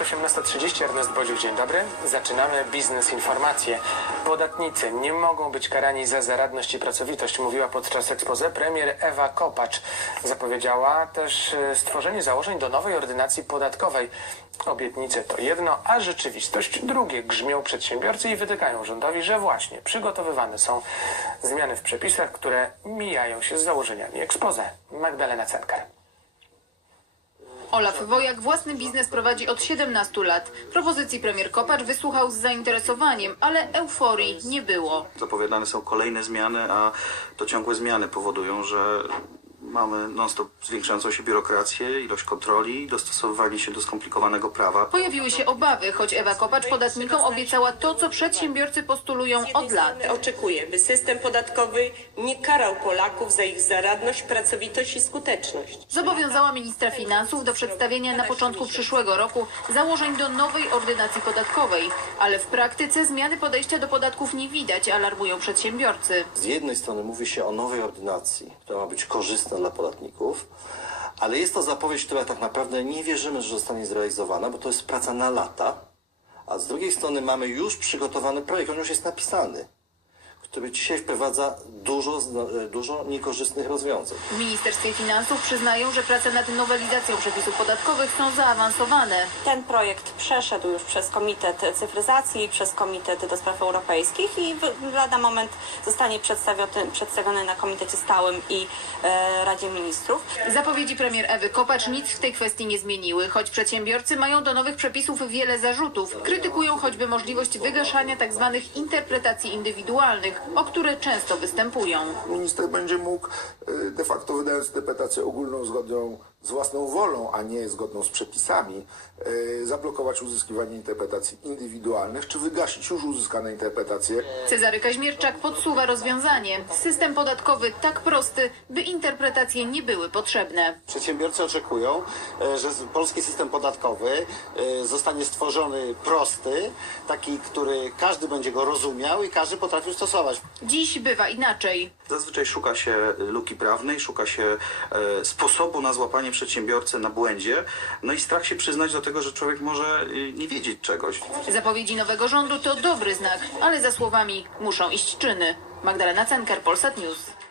Jest 18.30, Ernest Bodziuk, dzień dobry. Zaczynamy biznes informacje. Podatnicy nie mogą być karani za zaradność i pracowitość, mówiła podczas expose premier Ewa Kopacz. Zapowiedziała też e, stworzenie założeń do nowej ordynacji podatkowej. Obietnice to jedno, a rzeczywistość drugie. Grzmią przedsiębiorcy i wytykają rządowi, że właśnie przygotowywane są zmiany w przepisach, które mijają się z założeniami expose. Magdalena Cenkar. Olaf Wojak własny biznes prowadzi od 17 lat. Propozycji premier Kopacz wysłuchał z zainteresowaniem, ale euforii nie było. Zapowiadane są kolejne zmiany, a to ciągłe zmiany powodują, że mamy non-stop zwiększającą się biurokrację, ilość kontroli, dostosowywanie się do skomplikowanego prawa. Pojawiły się obawy, choć Ewa Kopacz podatnikom obiecała to, co przedsiębiorcy postulują od lat. Oczekuję, by system podatkowy nie karał Polaków za ich zaradność, pracowitość i skuteczność. Zobowiązała ministra finansów do przedstawienia na początku przyszłego roku założeń do nowej ordynacji podatkowej, ale w praktyce zmiany podejścia do podatków nie widać, alarmują przedsiębiorcy. Z jednej strony mówi się o nowej ordynacji, która ma być korzystna dla podatników, ale jest to zapowiedź, która tak naprawdę nie wierzymy, że zostanie zrealizowana, bo to jest praca na lata. A z drugiej strony mamy już przygotowany projekt, on już jest napisany, który dzisiaj wprowadza dużo, zna- dużo niekorzystnych rozwiązań. W Ministerstwie Finansów przyznają, że prace nad nowelizacją przepisów podatkowych są zaawansowane. Ten projekt przeszedł już przez Komitet Cyfryzacji, przez Komitet do Spraw Europejskich i w- lada moment zostanie przedstawiony, przedstawiony na Komitecie Stałym i e, Radzie Ministrów. Zapowiedzi premier Ewy Kopacz nic w tej kwestii nie zmieniły, choć przedsiębiorcy mają do nowych przepisów wiele zarzutów. Krytykują choćby możliwość wygaszania tzw. interpretacji indywidualnych, o które często występują. minister będzie mógł y, de facto wydając interpretację ogólną zgodną z własną wolą, a nie zgodną z przepisami, y, zablokować uzyskiwanie interpretacji indywidualnych, czy wygasić już uzyskane interpretacje. Cezary Kaźmierczak podsuwa rozwiązanie. System podatkowy tak prosty, by interpretacje nie były potrzebne. Przedsiębiorcy oczekują, e, że polski system podatkowy e, zostanie stworzony prosty, taki, który każdy będzie go rozumiał i każdy potrafił stosować. Dziś bywa inaczej. Zazwyczaj szuka się luki prawnej, szuka się e, sposobu na złapanie przedsiębiorcy na błędzie, no i strach się przyznać do tego, że człowiek może y, nie wiedzieć czegoś. Zapowiedzi nowego rządu to dobry znak, ale za słowami muszą iść czyny. Magdalena Cenker, Polsat News.